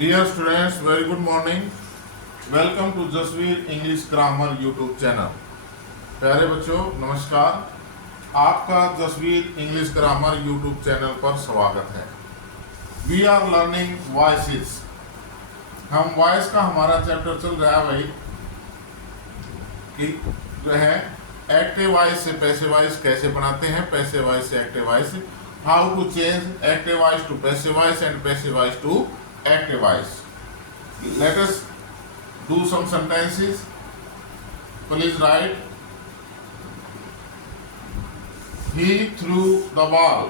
Dear students, very good morning. Welcome to Jasvir English grammar YouTube channel. प्यारे बच्चों नमस्कार, आपका Jasvir English grammar YouTube channel पर स्वागत है। We are learning voices. हम वॉइस का हमारा चैप्टर चल रहा है भाई कि जो है एक्टिव वॉइस से पैसिव वॉइस कैसे बनाते हैं, पैसिव वॉइस से active voice, how to change active voice to passive voice and passive voice to active voice. Let us do some sentences. Please write. He threw the ball.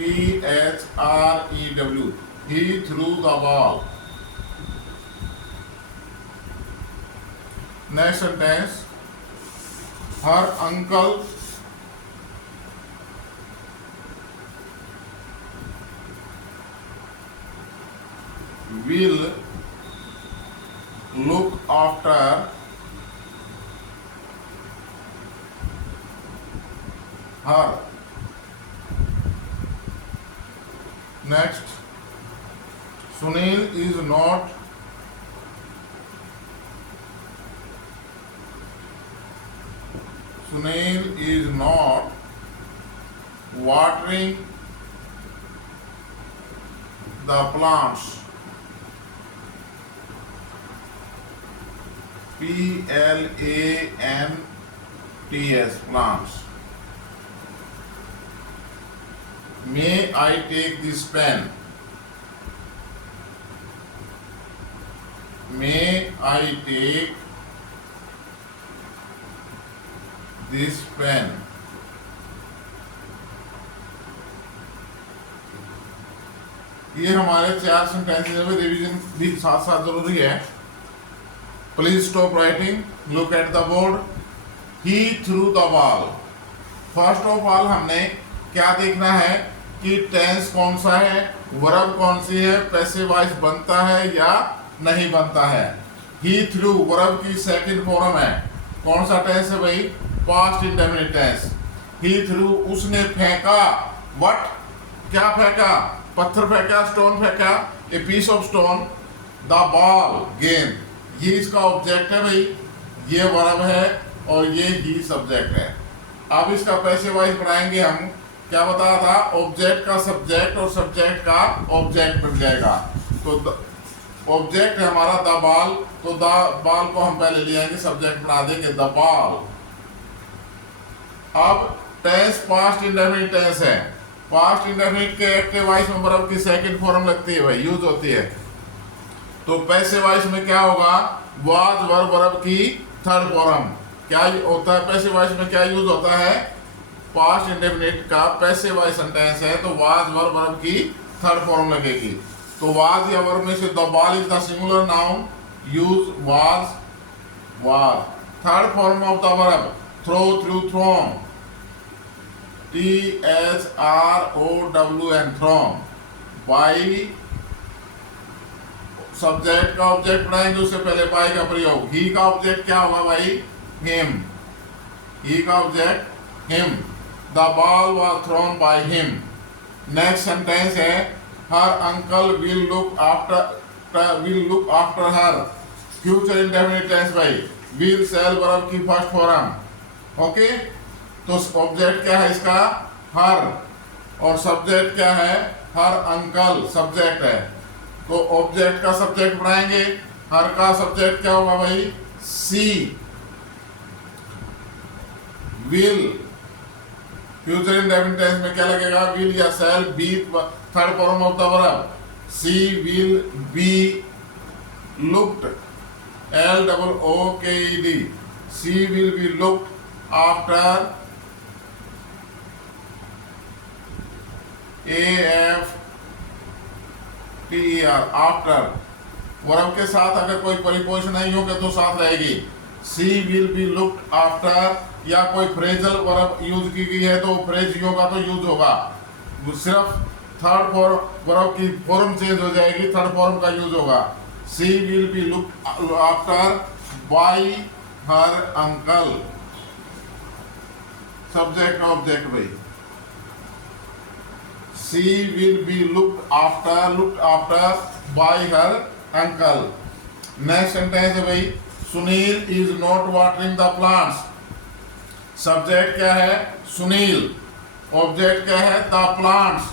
T-H-R-E-W. He threw the ball. Next sentence. Her uncle will look after her. Next, Sunil is not watering the plants. P-L-A-N-T-S, plants. May I take this pen? May I take this pen? ये हमारे 4 sentences में revision भी साथ साथ जरूरी है। Please stop writing. Look at the board. He threw the ball. First of all हमने क्या देखना है कि टेंस कौन सा है, वर्ब कौन सी है, पैसिव वॉइस बनता है या नहीं बनता है। He threw वर्ब की सेकंड फॉर्म है। कौन सा टेंस है भाई? Past indefinite tense. He threw उसने फेंका। What? क्या फेंका? पत्थर फेंका, स्टोन फेंका, a piece of stone, the ball, गेंद। ये इसका ऑब्जेक्ट है भाई, ये वर्ब है और ये ही सब्जेक्ट है। अब इसका पैसिव वॉइस बनाएंगे हम। क्या बताया था? ऑब्जेक्ट का सब्जेक्ट और सब्जेक्ट का ऑब्जेक्ट बन जाएगा। तो ऑब्जेक्ट है हमारा द बॉल, तो द बॉल को हम पहले ले आएंगे, सब्जेक्ट बना देंगे द बॉल। अब टेंस पास्ट इंडेफिनिट टेंस है। पास्ट इंडेफिनिट के एक्टिव वॉइस में वर्ब की सेकंड फॉर्म लगती है भाई, यूज होती है। तो पैसिव वॉइस में क्या होगा? वाज वर्ब वर्ब की थर्ड फॉर्म। क्या होता है पैसिव वॉइस में? क्या यूज होता है? पास्ट इंडेफिनिट का पैसिव वॉइस सेंटेंस है तो वाज वर्ब वर्ब की थर्ड फॉर्म लगेगी। तो वाज या वर्ब में से the ball is the singular noun, use was. Third form of the verb throw, through, thrown, T-H-R-O-W-N, thrown. By subject का ऑब्जेक्ट बनाएंगे, उससे पहले बाय का प्रयोग। ही का ऑब्जेक्ट क्या होगा भाई? हिम। ही का object him. The ball was thrown by him. Next sentence है her uncle will look after her. Future indefinite tense भाई, विल शैल वर्ब की फर्स्ट फॉर्म। ओके, तो ऑब्जेक्ट क्या है इसका? हर। और सब्जेक्ट क्या है? हर अंकल सब्जेक्ट है। तो ऑब्जेक्ट का सब्जेक्ट बनाएंगे। हर का सब्जेक्ट क्या होगा भाई? She. Will future indefinite tense में क्या लगेगा? विल या shall be third form of the verb. She will be looked, L-O-O-K-E-D, she will be looked after, A-F-T-E-R, after. Verb के साथ अगर कोई परिपोजिशन नहीं होगा तो साथ रहेगी। सी विल बी लुक्ड आफ्टर, या कोई फ्रेजल वर्ब यूज की गई है तो फ्रेज होगा तो यूज होगा। सिर्फ थर्ड फॉर्म वर्ब की फॉर्म चेंज हो जाएगी, थर्ड फॉर्म का यूज होगा। She will be looked after by her uncle. Subject object भाई, she will be looked after by her uncle. Next sentence है भाई, Sunil is not watering the plants. Subject क्या है? Sunil. Object क्या है? The plants.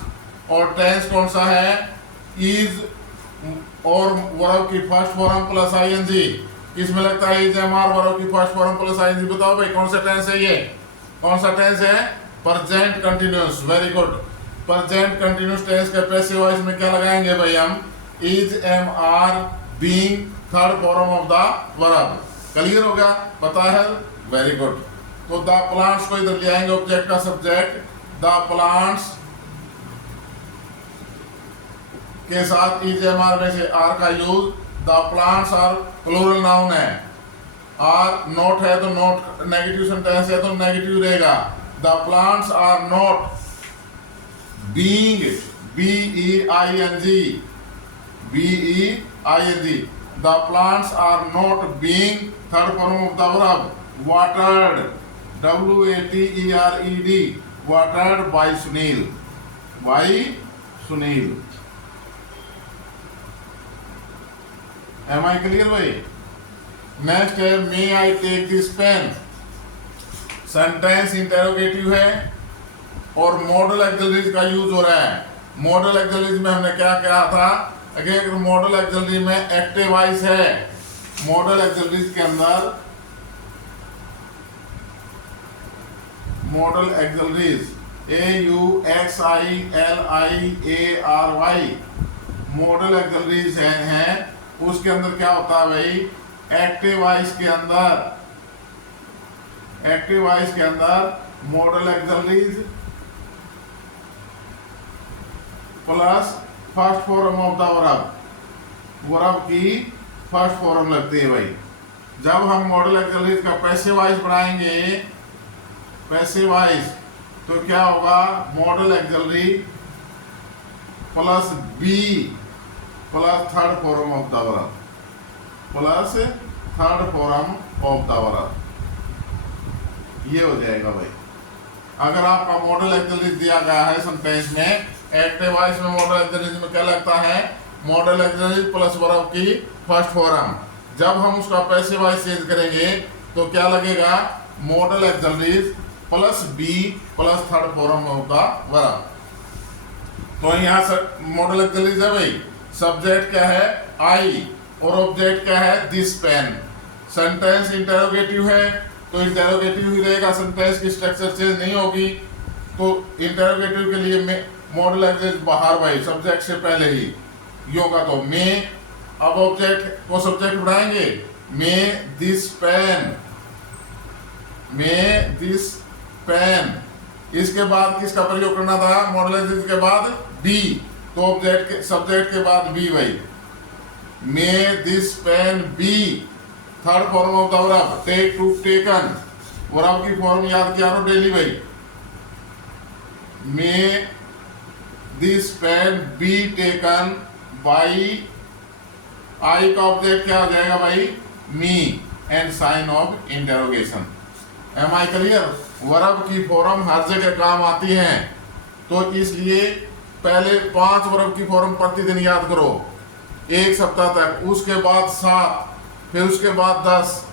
और टेंस कौन सा है? इज और वर्ब की फर्स्ट फॉर्म प्लस आईएनजी। किसमें लगता है इज एम आर वर्ब की फर्स्ट फॉर्म प्लस आईएनजी? बताओ भाई कौन सा टेंस है ये? कौन सा टेंस है? Present continuous. Very good. Present continuous tense के पैसिव वॉइस में क्या लगाएंगे भाई हम? Is am are being third form of the verb. Clear हो गया? पता है? Very good. तो द प्लांट्स को इधर ले आएंगे ऑब्जेक्ट का सब्जेक्ट। द प्लांट्स के साथ इज एम आर में से आर का use. The plants are plural noun है। आर नॉट है तो नॉट नेगेटिव सेंटेंस है तो नेगेटिव रहेगा। The plants are not being, B-E-I-N-G, B-E-I-N-G। The plants are not being third form of the verb watered, W-A-T-E-R-E-D, watered by Sunil, by Sunil। Am I clear भाई? Next है may I take this pen. Sentence interrogative है और model auxiliaries का use हो रहा है। Modal auxiliaries में हमने क्या कहा था? अगर मॉडल एक्सिलरी में एक्टिव वॉइस है, मॉडल एक्सिलरीज के अंदर modal auxiliaries AUXILIARY model auxiliaries हैं, उसके अंदर क्या होता है भाई? एक्टिव वॉइस के अंदर modal auxiliaries plus first form of the verb की फर्स्ट फॉर्म लगती है भाई। जब हम मॉडल एक्सिलरीज का पैसिव वॉइस बनाएंगे, पैसिव वॉइस, तो क्या होगा? Modal auxiliary plus be plus third form of the verb, plus third form of the verb, ये हो जाएगा भाई। अगर आपका मॉडल एक्सिलरीज दिया गया है सेंटेंस में, एक्टिव वॉइस में मॉडल एक्सिलरीज में क्या लगता है? मॉडल एक्सिलरीज प्लस वर्ब की फर्स्ट फॉर्म। जब हम उसका पैसिव वॉइस चेंज करेंगे तो क्या लगेगा? Modal auxiliaries plus be plus third form of the verb. तो यहाँ मॉडल एक्सिलरीज है भाई। सब्जेक्ट क्या है? आई, और ऑब्जेक्ट क्या है? This pen. सेंटेंस इंटेरोगेटिव है तो इंटेरोगेटिव ही रहेगा, सेंटेंस की स्ट्रक्चर चेंज नहीं होगी। तो इंटेरोगेटिव के लिए मॉडल एक्सिलरीज बाहर भाई, सब्जेक्ट से पहले ही योगा। तो मे, अब ऑब्जेक्ट को सब्जेक्ट बनाएंगे। May this pen, may this pen. इसके बाद किसका प्रयोग करना था? मॉडल एक्सिलरीज के बाद बी, तो ऑब्जेक्ट के सब्जेक्ट के बाद बी भाई। May this pen be third form of the verb. Take, took, taken, verb की फॉर्म याद किया नो डेली भाई। May this pen be taken by, I का ऑब्जेक्ट क्या हो जाएगा भाई? Me, and sign of interrogation. Am I clear? Verb की फॉर्म हर जगह काम आती है, तो इसलिए पहले 5 वर्ब की फॉर्म प्रतिदिन याद करो 1 सप्ताह तक, उसके बाद 7, फिर उसके बाद 10,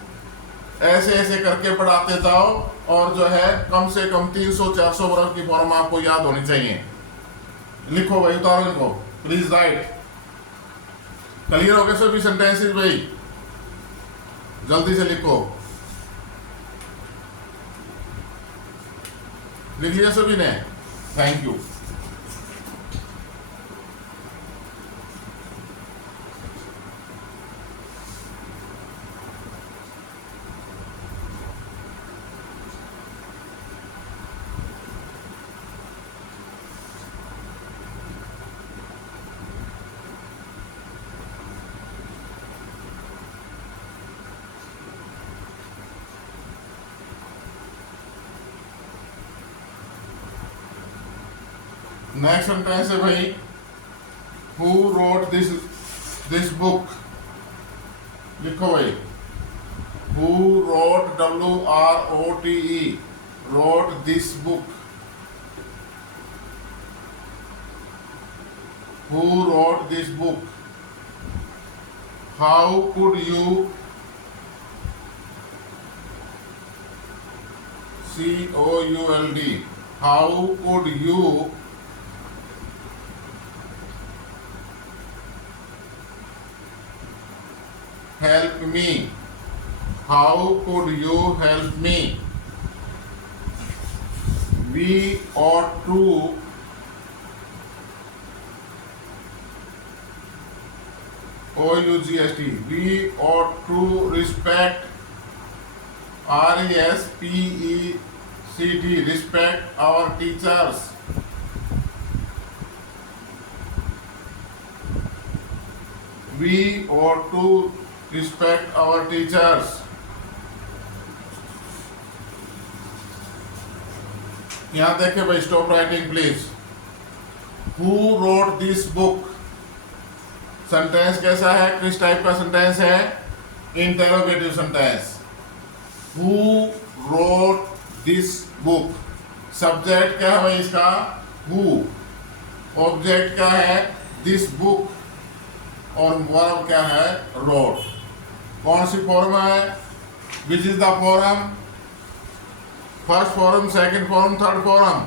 ऐसे ऐसे करके पढ़ाते जाओ। और जो है कम से कम 300-400 वर्ब की फॉर्म आपको याद होनी चाहिए। लिखो भाई, उतारो इनको, प्लीज राइट। क्लियर हो गए सभी सेंटेंसेस भाई? जल्दी से लिखो। लिख लिया सभी ने? Thank you. नेक्स्ट सेंटेंस है भाई, हु रोट दिस बुक। लिखो भाई, who wrote, WROTE, wrote this book. Who wrote this book? How could you COULD? How could you help me? How could you help me? We ought to OUGST. We ought to respect RESPECT. Respect our teachers. We ought to respect our teachers. यहाँ देखिए भाई, stop writing please. Who wrote this book? Sentence कैसा है, किस type का sentence है? Interrogative sentence. Who wrote this book? Subject क्या है भाई इसका? हु. ऑब्जेक्ट क्या है? This book. और वर्ब क्या है? रोट. कौन सी फॉर्म है? Which is the form? First form, second form, third form?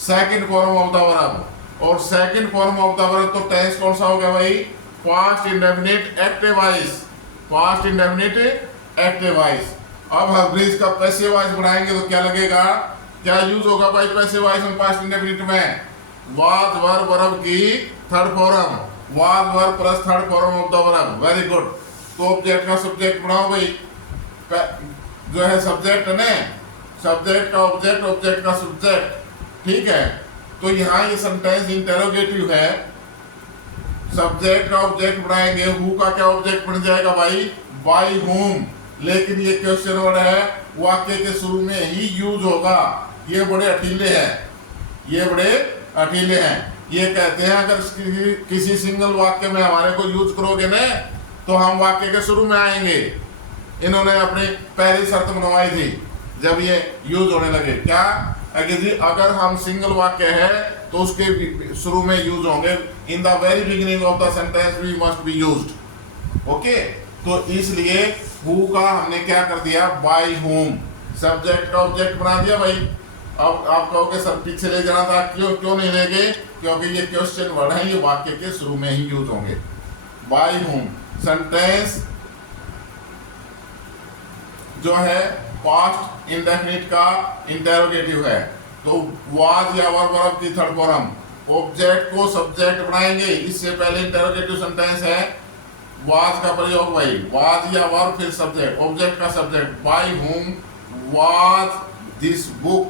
Second form of the verb. और second form of the verb तो टेंस कौन सा हो गया भाई? Past indefinite active voice. Past indefinite active voice. अब हम ब्रिज का पैसिव वॉइस बनाएंगे तो क्या लगेगा? क्या यूज होगा भाई पैसिव वॉइस में पास्ट इंडेफिनिट में? वाज वर्ब वर्ब की third form. Was verb plus third form of the verb. Very good. तो ऑब्जेक्ट का सब्जेक्ट बनाओ भाई. जो है सब्जेक्ट है ना, सब्जेक्ट का ऑब्जेक्ट, ऑब्जेक्ट का सब्जेक्ट. ठीक है. तो यहाँ ये सेंटेंस इंटेरोगेटिव है. सब्जेक्ट का ऑब्जेक्ट बनाएंगे. हु का क्या ऑब्जेक्ट बन जाएगा भाई? By whom. लेकिन ये क्वेश्चन वर्ड है, वाक्य के शुरू में ही यूज होगा. ये बड़े अठीले हैं. ये बड़े अठीले हैं. ये कहते हैं अगर किसी सिंगल वाक्य में हमारे को यूज करोगे ना तो हम वाक्य के शुरू में आएंगे. इन्होंने अपनी पहली शर्त बनवाई थी जब ये यूज होने लगे. क्या? अगर हम सिंगल वाक्य है तो उसके शुरू में यूज होंगे. In the very beginning of the sentence we must be used. Okay. तो इसलिए हु का हमने क्या कर दिया? By whom. सब्जेक्ट का ऑब्जेक्ट बना दिया भाई. अब आप कहोगे सर पीछे ले जाना था. क्यों नहीं ले गए? क्योंकि ये क्वेश्चन वर्ड है, ये वाक्य के शुरू में ही यूज होंगे. बाय हुम सेंटेंस जो है पास्ट इंडेफिनिट का इंटेरोगेटिव है. तो वाज या वर्ब वर्ब की थर्ड फॉर्म. ऑब्जेक्ट को सब्जेक्ट बनाएंगे. इससे पहले इंटेरोगेटिव सेंटेंस है. वाज का प्रयोग भाई. वाज या वर्ब फिर सब्जेक्ट. ऑब्जेक्ट का subject. By whom was this book.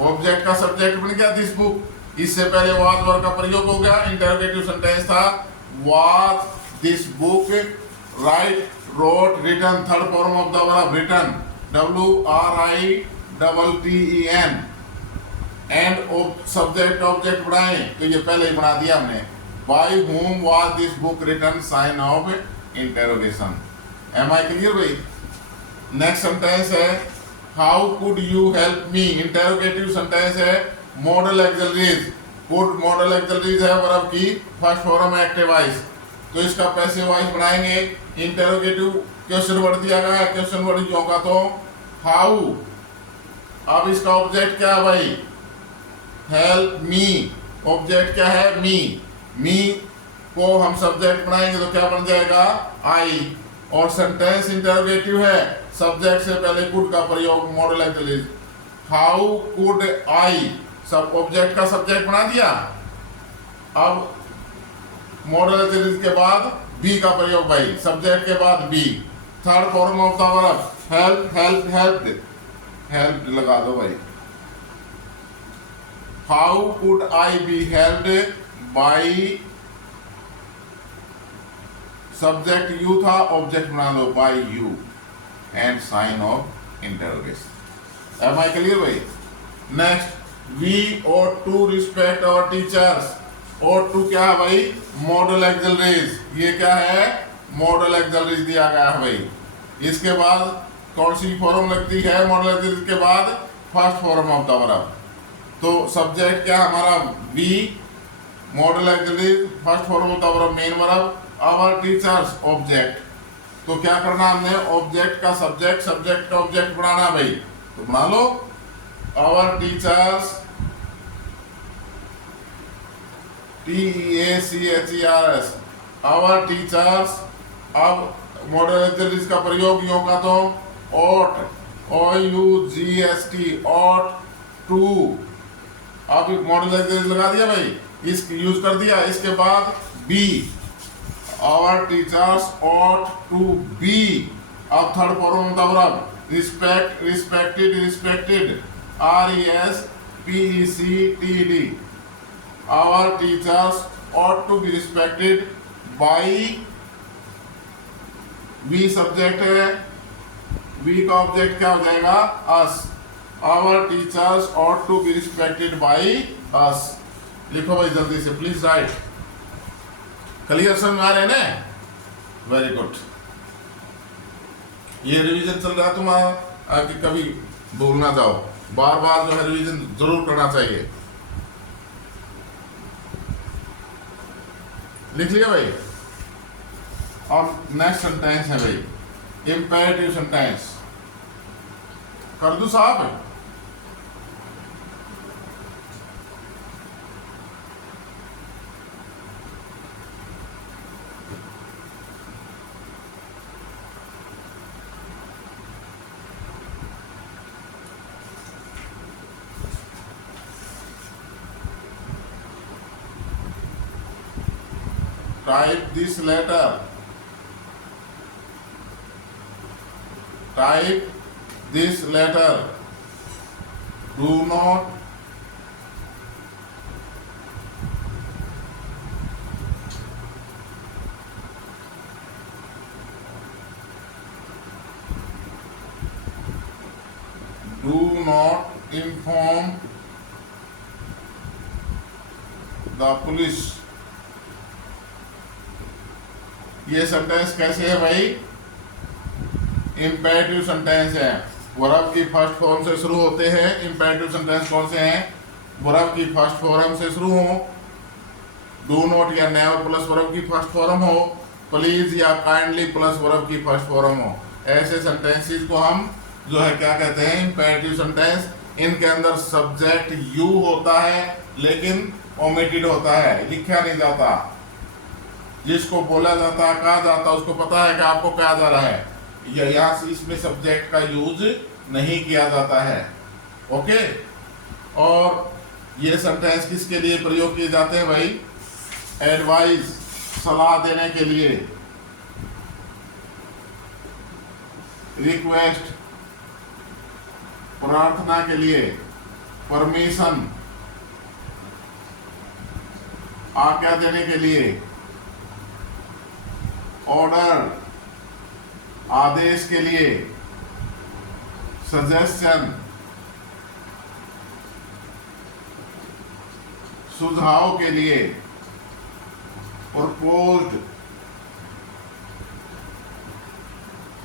Object का सब्जेक्ट बन गया दिस बुक. इससे पहले वाज वर्ब का प्रयोग हो गया. इंटेरोगेटिव सेंटेंस था. Was this book write wrote written. Third form of the verb written. WRITTEN. And subject object बनाए तो ये पहले ही बना दिया हमने. By whom was this book written? Sign of interrogation. Am I clear भाई? नेक्स्ट सेंटेंस है how could you help me. Interrogative sentence है. Modal auxiliaries. Could modal auxiliaries है वर्ब की फर्स्ट फॉर्म है एक्टिव वॉइस. तो इसका passive voice बनाएंगे. Interrogative question word दिया गया है. क्वेश्चन वर्ड क्यों का? तो हाउ. अब इसका ऑब्जेक्ट क्या है भाई? Help me. ऑब्जेक्ट क्या है? मी. मी को हम सब्जेक्ट बनाएंगे तो क्या बन जाएगा? आई. और सेंटेंस इंटेरोगेटिव है. सब्जेक्ट से पहले कुड का प्रयोग. Model auxiliaries. हाउ कुड आई. सब ऑब्जेक्ट का सब्जेक्ट बना दिया. अब मॉडल एक्सिलरीज के बाद बी का प्रयोग भाई. सब्जेक्ट के बाद be. Third form of the verb help. Help helped. Help लगा दो भाई. How could I be helped by. Subject you था, ऑब्जेक्ट बना दो by you and sign of interrogation. Am I clear भाई? Next we ought to respect our teachers. ought to क्या है भाई? Modal auxiliaries. ये क्या है? मॉडल एक्सिलरीज दिया गया है भाई. इसके बाद कौन सी फॉर्म लगती है? मॉडल एक्सिलरीज के बाद first form of the verb. तो सब्जेक्ट क्या हमारा? We. Modal actually first form होता है main verb, our teachers object. तो क्या करना हमने, ऑब्जेक्ट का सब्जेक्ट, सब्जेक्ट का ऑब्जेक्ट बनाना भाई, तो बना लो our teachers, TEACHERS, our teachers. अब मॉडल एक्चुअली का प्रयोग योग का तो ought, OUGST, ought to। अब मॉडल एक्चुअली लगा दिया भाई, इस यूज कर दिया। इसके बाद बी, our teachers ought to be। अब थर्ड फॉर्म होता verb, respect, respected, respected, RESPECTED। Our teachers ought to be respected by, we subject है, वी का ऑब्जेक्ट क्या हो जाएगा, us. Our teachers ought to be respected by us। लिखो भाई जल्दी से, प्लीज राइट। क्लियर समझ आ रहे हैं ना, वेरी गुड। ये रिवीजन चल रहा है तुम्हारा, आगे कभी भूल ना जाओ, बार बार जो है रिवीजन जरूर करना चाहिए। लिख लिया भाई। और नेक्स्ट सेंटेंस है भाई इंपेरेटिव सेंटेंस, कर दूं साहब। Type this letter. Type this letter. Do not inform the police। ये सेंटेंस कैसे है भाई, इंपेरेटिव सेंटेंस है, वर्ब की फर्स्ट फॉर्म से शुरू होते हैं। इंपेरेटिव सेंटेंस कौन से हैं, वर्ब की फर्स्ट फॉर्म से शुरू हो, डू नॉट या नेवर प्लस वर्ब की फर्स्ट फॉर्म हो, प्लीज या काइंडली प्लस वर्ब की फर्स्ट फॉर्म हो। ऐसे सेंटेंसेस को हम जो है क्या कहते हैं, इंपेरेटिव सेंटेंस। इनके अंदर सब्जेक्ट यू होता है लेकिन ओमिटेड होता है, लिखा नहीं जाता। जिसको बोला जाता है, कहा जाता है, उसको पता है कि आपको कहा जा रहा है, यहाँ से इसमें सब्जेक्ट का यूज नहीं किया जाता है। ओके। और ये सेंटेंस किसके लिए प्रयोग किए जाते हैं भाई, एडवाइस, सलाह देने के लिए, रिक्वेस्ट, प्रार्थना के लिए, परमिशन, आज्ञा देने के लिए, ऑर्डर, आदेश के लिए, सजेशन, सुझाव के लिए, प्रपोज्ड,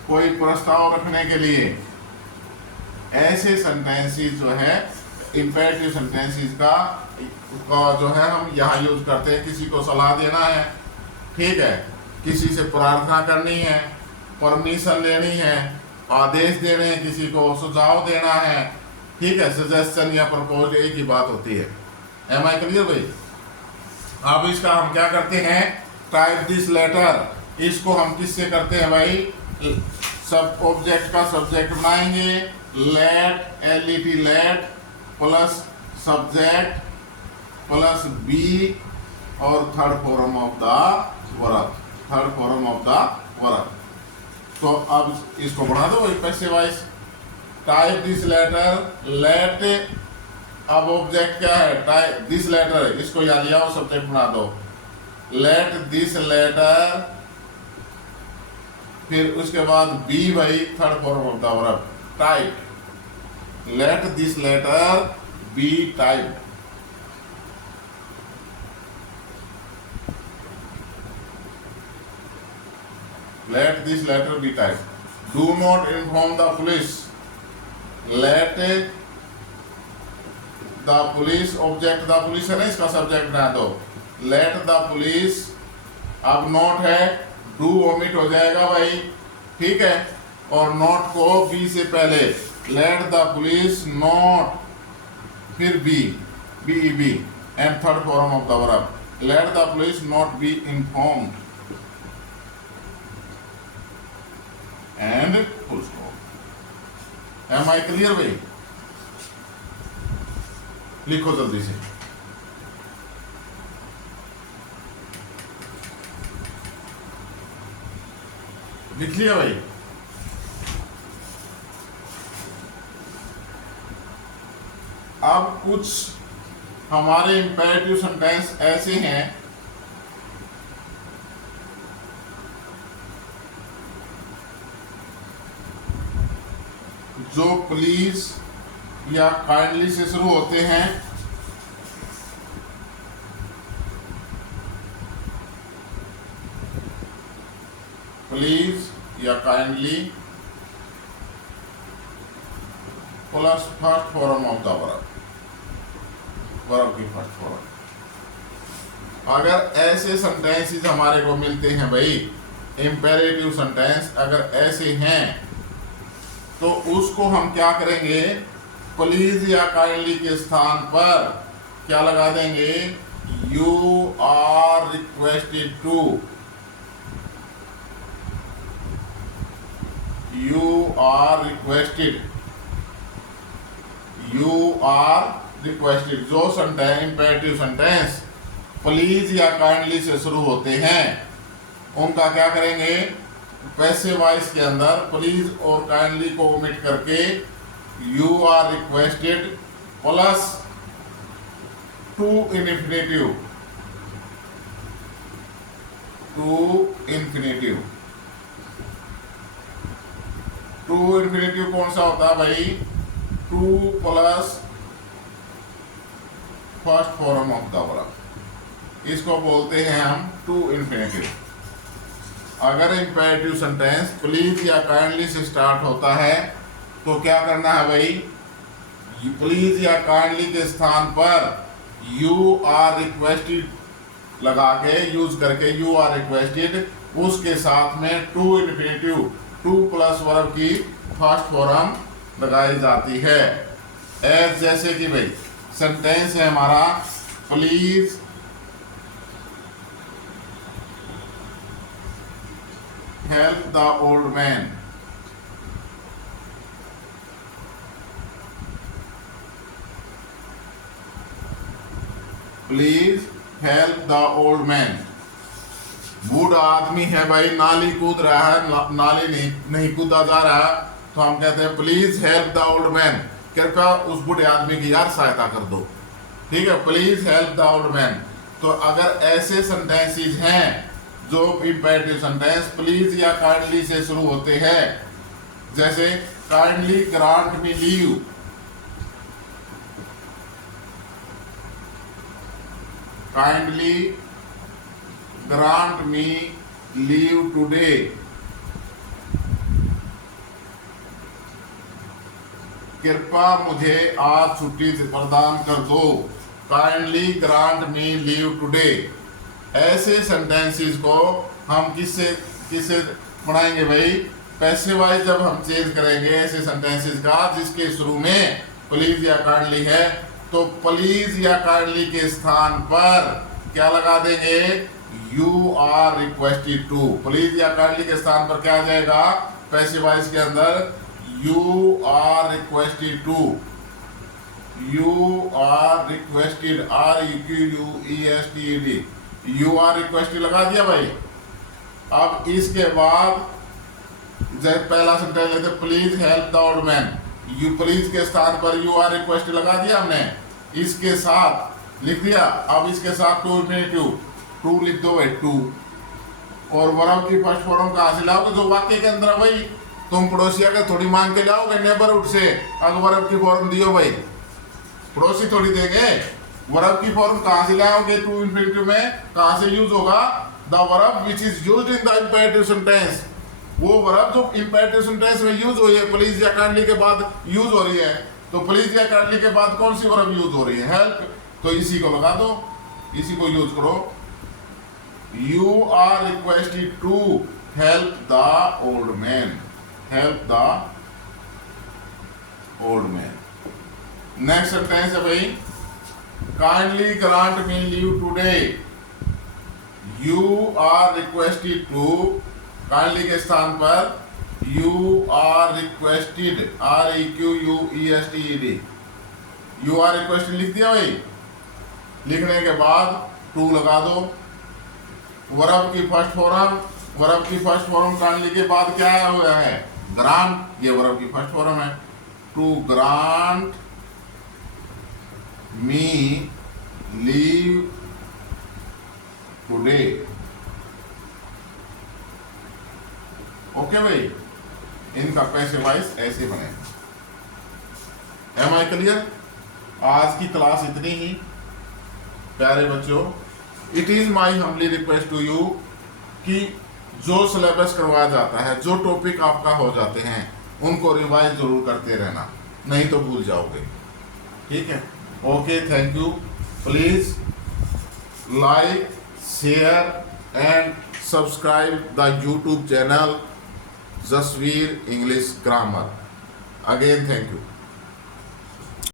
कोई प्रस्ताव रखने के लिए। ऐसे सेंटेंसेस जो है इंपेरेटिव सेंटेंसेस का जो है हम यहाँ यूज करते हैं। किसी को सलाह देना है, ठीक है, किसी से प्रार्थना करनी है, परमिशन लेनी है, आदेश देने हैं, किसी को सुझाव देना है, ठीक है, सजेशन या प्रपोज, एक ही बात होती है। एम आई क्लियर भाई। अब इसका हम क्या करते हैं, टाइप दिस लेटर, इसको हम किससे करते हैं भाई, सब ऑब्जेक्ट का सब्जेक्ट बनाएंगे, let, LET let plus subject plus be और third form of the verb, third form of the verb. तो अब इसको बढ़ा दो भाई पैसे वाइज। टाइप दिस लेटर, लेट, अब ऑब्जेक्ट क्या है, टाइप दिस लेटर, इसको यहाँ लिया और सब्जेक्ट बना दो, लेट दिस लेटर, फिर उसके बाद बी भाई third form of the verb, type, let this letter be type. Let this letter be typed. Do not inform the police. Let the police, object the police है ना, इसका subject बना दो। Late the police, अब note है, do omit हो जाएगा भाई, ठीक है। और नोट को बी से पहले, लेट द पुलिस नोट, फिर be, be and third form of the verb, let the police not be informed and full stop. Am I clear भाई? लिखो जल्दी से। लिख लिया भाई? अब कुछ हमारे इंपेरेटिव सेंटेंस ऐसे हैं जो प्लीज या काइंडली से शुरू होते हैं। प्लीज या kindly plus first form of the verb, verb की फर्स्ट फॉर्म। अगर ऐसे सेंटेंसेस हमारे को मिलते हैं भाई, इंपेरेटिव सेंटेंस अगर ऐसे हैं, तो उसको हम क्या करेंगे, प्लीज या काइंडली के स्थान पर क्या लगा देंगे, you are requested to, you are requested, you are requested. जो सेंटेंस इंपेरेटिव सेंटेंस प्लीज या काइंडली से शुरू होते हैं, उनका क्या करेंगे, पैसिव वॉइस के अंदर प्लीज और काइंडली को ओमिट करके you are requested plus to in infinitive, to infinitive. To infinitive कौन सा होता है भाई, to plus first form of the verb, इसको बोलते हैं हम टू इंफिनिटिव। अगर इंपेरेटिव सेंटेंस प्लीज या काइंडली से स्टार्ट होता है, तो क्या करना है भाई, प्लीज या काइंडली के स्थान पर यू आर रिक्वेस्टेड लगा के, यूज करके यू आर रिक्वेस्टेड, उसके साथ में to infinitive, to plus verb की फर्स्ट फॉर्म लगाई जाती है। एज जैसे कि भाई सेंटेंस है हमारा, please help the old man, please help the old man. बूढ़ा आदमी है भाई, नाली कूद रहा है, नाली नहीं कूदा जा रहा, तो हम कहते हैं please help the old man, कृपया उस बूढ़े आदमी की यार सहायता कर दो, ठीक है, please help the old man. तो अगर ऐसे सेंटेंसेस हैं जो इंपेरेटिव सेंटेंस प्लीज या काइंडली से शुरू होते हैं, जैसे kindly grant me leave, kindly grant me leave today, कृपया मुझे आज छुट्टी प्रदान कर दो, kindly grant me leave today. ऐसे सेंटेंसेस को हम किससे पढ़ाएंगे भाई, पैसिव वॉइस जब हम चेंज करेंगे ऐसे सेंटेंसेस का जिसके शुरू में प्लीज या काइंडली है, तो प्लीज या काइंडली के स्थान पर क्या लगा देंगे, you are requested to. Please या काइंडली के स्थान पर क्या आ जाएगा, पैसिव वॉइस के अंदर you are requested to, you are requested, REQUESTED, you are requested लगा दिया भाई। अब इसके बाद जब पहला सेंटेंस लेते please help the old man, you please के स्थान पर यू आर रिक्वेस्टेड लगा दिया हमने, इसके साथ लिख दिया। अब इसके साथ टू इंफिनिटिव, टू लिख दो भाई, टू, और वर्ब की फर्स्ट फॉर्म कहाँ से लाओगे, जो वाक्य के अंदर है भाई, तुम पड़ोसिया के थोड़ी मांग के लाओगे नेबरहुड से, अगर वर्ब की फॉर्म दियो भाई, पड़ोसी थोड़ी देंगे। वर्ब की फॉर्म कहाँ से लाओगे, टू इंफिनिटिव में कहाँ से यूज होगा, the verb which is used in the imperative sentence, वो वर्ब जो इंपेरेटिव सेंटेंस में यूज हुई है, प्लीज या काइंडली के बाद यूज हो रही है, तो प्लीज या काइंडली के बाद कौन सी वर्ब यूज हो रही है? हेल्प। तो इसी को लगा दो, इसी को यूज करो। You are requested to help the old man, help the old man. Next sentence है भाई, kindly grant me leave today. You are requested to, kindly के स्थान पर you are requested, REQUESTED, you are requested लिख दिया भाई। लिखने के बाद टू लगा दो। वर्ब की फर्स्ट फॉर्म, वर्ब की फर्स्ट फॉर्म काइंडली के बाद क्या आया हुआ है? ग्रांट। ये वर्ब की फर्स्ट फॉर्म है। To grant me leave today. Okay भाई, इनका पैसे वाइज ऐसे बने। Am I clear? आज की क्लास इतनी ही प्यारे बच्चों। It is my humbly request to you कि जो सिलेबस करवाया जाता है, जो टॉपिक आपका हो जाते हैं, उनको रिवाइज जरूर करते रहना, नहीं तो भूल जाओगे। ठीक है, okay, thank you. Please like, share and subscribe the YouTube channel Jasveer English Grammar. Again, thank you.